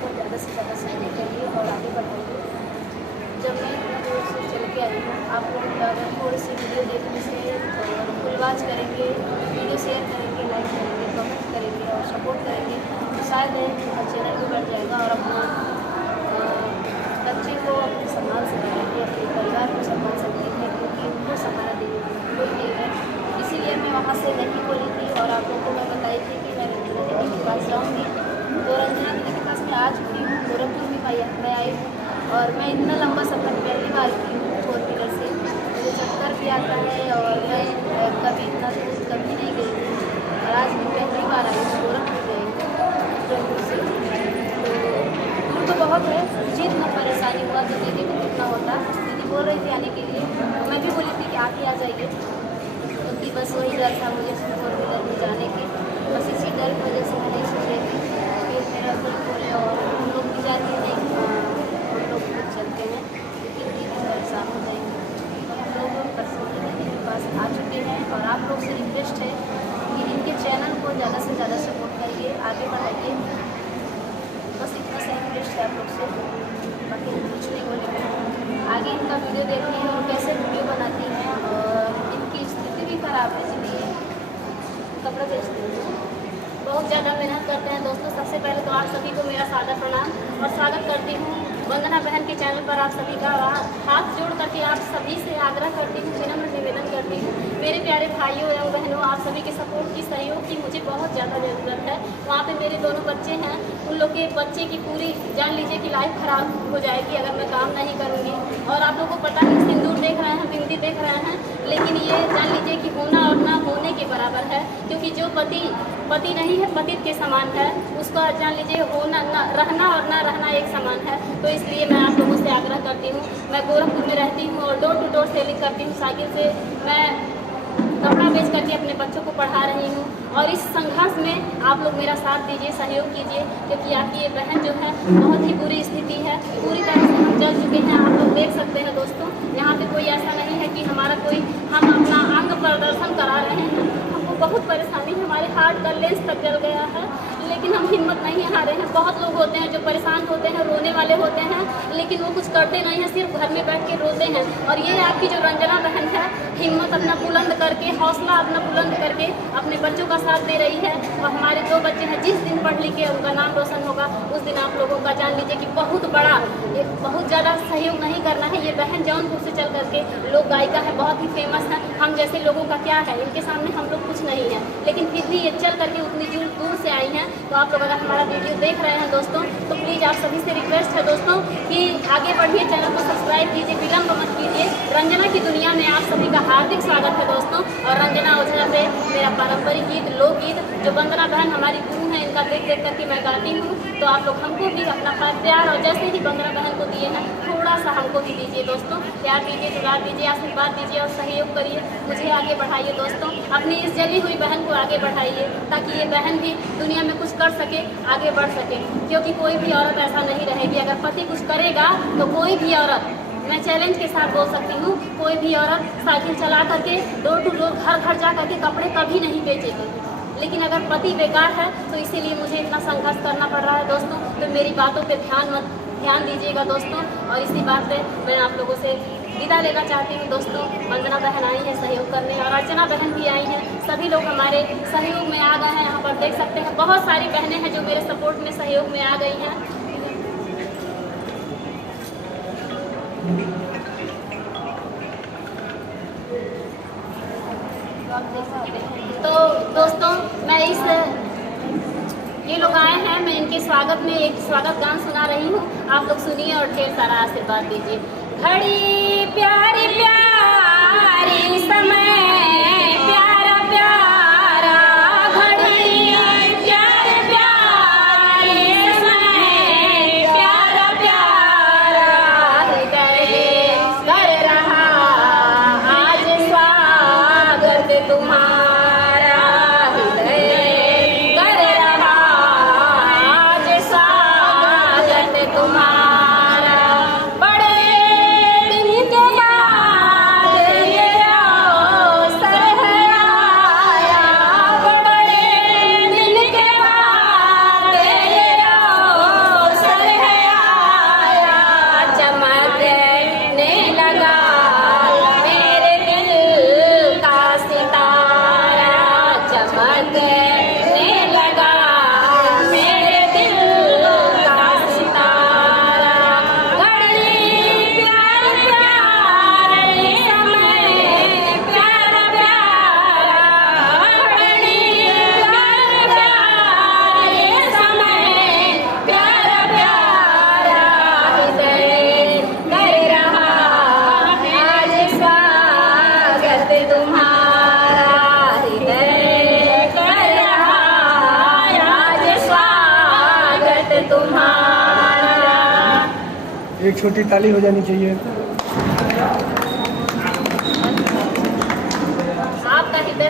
को ज़्यादा से ज़्यादा सहयोग करिए और आगे बढ़ाइए। जब मैं इतना दूर से चल के आई हूँ, आप लोग अगर थोड़ी सी वीडियो देखने से फुल वॉच करेंगे, वीडियो शेयर करेंगे, लाइक करेंगे, कमेंट करेंगे और सपोर्ट करेंगे तो शायद चैनल भी बढ़ जाएगा और अपना बच्चे को अपने संभाल सकते हैं, अपने परिवार को संभाल सकते हैं, क्योंकि उनको सहारा देने कोई नहीं है। इसीलिए मैं वहाँ से नहीं बोली थी और आप लोगों को मैं बताई थी कि मैं रंजना दीदी के पास जाऊँगी। तो रंजना दीदी के पास मैं आ चुकी हूँ, गोरखपुर में मैं आई हूँ और मैं इतना लंबा सफ़र पहली बार की हूँ 4 व्हीलर से। मुझे चक्कर भी आता है और मैं कभी इतना दूर कभी नहीं गई थी और आज मैं पहली बार आई हूँ, गोरखपुर गई जयपुर से। तो बहुत है, मुझे इतना परेशानी हुआ तो दीदी को कितना होता। दीदी बोल रही थी आने के लिए, मैं भी बोली थी कि आप ही आ जाइए, क्योंकि बस वही डर था मुझे 4 व्हीलर में जाने की। बस इसी डर की वजह से मैं नहीं सोच रही थी कि मेरा कोई बोले और हम लोग भी जाते हैं, हम लोग खुद चलते हैं, लेकिन दीदी परेशान हो जाएंगे। हम लोग पर्सनली दीदी के पास आ चुके हैं और आप लोग से रिक्वेस्ट है कि इनके चैनल को ज़्यादा से ज़्यादा सपोर्ट करिए, आगे बढ़ाइए। बस इतना सा रिक्वेस्ट है आप लोग से, बाकी कुछ नहीं बोलेंगे। आगे इनका वीडियो देखिए और कैसे वीडियो बनाती हैं और इनकी स्थिति भी खराब है, इसलिए कपड़े बेचते हैं, बहुत ज़्यादा मेहनत करते हैं। दोस्तों सबसे पहले तो आप सभी को मेरा सादर प्रणाम और स्वागत करती हूँ वंदना बहन के चैनल पर। आप सभी का हाथ जोड़ करके आप सभी से आग्रह करती हूँ, विनम्र निवेदन करती हूँ, मेरे प्यारे भाइयों एवं बहनों, आप सभी के सपोर्ट की, सहयोग की मुझे बहुत ज़्यादा ज़रूरत है। वहाँ पे मेरे दोनों बच्चे हैं, उन लोग के बच्चे की पूरी जान लीजिए कि लाइफ खराब हो जाएगी अगर मैं काम नहीं करूँगी। और आप लोगों को पता है सिंदूर देख रहे हैं, बिंदी देख रहे हैं, लेकिन ये जान लीजिए कि होना और ना होने के बराबर है, क्योंकि जो पति नहीं है पतित के समान है, उसका जान लीजिए होना ना रहना और ना रहना एक समान है। तो इसलिए मैं आप लोगों से आग्रह करती हूँ, मैं गोरखपुर में रहती हूँ और डोर टू डोर सेलिंग करती हूँ, साइकिल से मैं कपड़ा बेच करके अपने बच्चों को पढ़ा रही हूँ। और इस संघर्ष में आप लोग मेरा साथ दीजिए, सहयोग कीजिए, क्योंकि आपकी ये बहन जो है बहुत ही बुरी स्थिति है, पूरी तरह से हम जल चुके हैं। आप लोग देख सकते हैं दोस्तों, यहाँ पे कोई ऐसा नहीं है कि हम अपना अंग प्रदर्शन करा रहे हैं, हमको बहुत परेशानी, हमारे हार्ट का लेंस तक जल गया है, लेकिन हम हिम्मत नहीं हारे हैं। बहुत लोग होते हैं जो परेशान होते हैं, रोने वाले होते हैं, लेकिन वो कुछ करते नहीं हैं, सिर्फ घर में बैठ के रोते हैं। और ये आपकी जो रंजना बहन है, हिम्मत अपना बुलंद करके, हौसला अपना बुलंद करके अपने बच्चों का साथ दे रही है। और हमारे 2 बच्चे हैं, जिस दिन पढ़ लिख के उनका नाम रोशन होगा उस दिन आप लोगों का जान लीजिए कि बहुत बड़ा, बहुत ज़्यादा सहयोग नहीं करना है। ये बहन जौनपुर से चल करके लोक गायिका है, बहुत ही फेमस है। हम जैसे लोगों का क्या है, इनके सामने हम लोग कुछ नहीं है, लेकिन फिर भी ये चल करके उतनी दूर से आई हैं। तो आप लोग अगर हमारा वीडियो देख रहे हैं दोस्तों, तो प्लीज़ आप सभी से रिक्वेस्ट है दोस्तों कि आगे बढ़िए, चैनल को सब्सक्राइब कीजिए, विलम्ब मत कीजिए। रंजना की दुनिया में आप सभी का हार्दिक स्वागत है दोस्तों। और रंजना ओझा से मेरा पारंपरिक गीत, लोकगीत जो वंदना बहन हमारी गुरु हैं, इनका देख करके मैं गाती हूँ। तो आप लोग हमको भी अपना प्यार और जैसे ही वंदना बहन को दिए हैं, थोड़ा सा हमको भी दीजिए दोस्तों, प्यार दीजिए, दुलार दीजिए, आशीर्वाद दीजिए और सहयोग करिए, मुझे आगे बढ़ाइए दोस्तों। अपनी इस जली हुई बहन को आगे बढ़ाइए, ताकि ये बहन भी दुनिया में कुछ कर सके, आगे बढ़ सके, क्योंकि कोई भी औरत ऐसा नहीं रहेगी। अगर पति कुछ करेगा तो कोई भी औरत, मैं चैलेंज के साथ बोल सकती हूँ, कोई भी औरत साइकिल चला करके डोर टू डोर, घर घर जा करके कपड़े कभी नहीं बेचेगी। लेकिन अगर पति बेकार है तो इसीलिए मुझे इतना संघर्ष करना पड़ रहा है दोस्तों। तो मेरी बातों पे ध्यान दीजिएगा दोस्तों। और इसी बात पे मैं आप लोगों से विदा लेना चाहती हूँ दोस्तों। वंदना बहन आई है सहयोग करने और अर्चना बहन भी आई हैं, सभी लोग हमारे सहयोग में आ गए हैं। यहाँ पर देख सकते हैं बहुत सारी बहनें हैं जो मेरे सपोर्ट में, सहयोग में आ गई हैं। तो दोस्तों ये लोग आए हैं, मैं इनके स्वागत में एक स्वागत गान सुना रही हूँ, आप लोग सुनिए और ढेर सारा आशीर्वाद दीजिए। घड़ी प्यारी प्यारी समय प्यारा प्यारा, घड़ी प्यारी प्यारी समय प्यारा प्यारा, हृदय कर रहा आज स्वागत तुम्हारा, हृदय कर रहा आज स्वागत तुम्हारा। बड़े दिन के बाद ये आओ एक छोटी ताली हो जानी चाहिए। आपका हृदय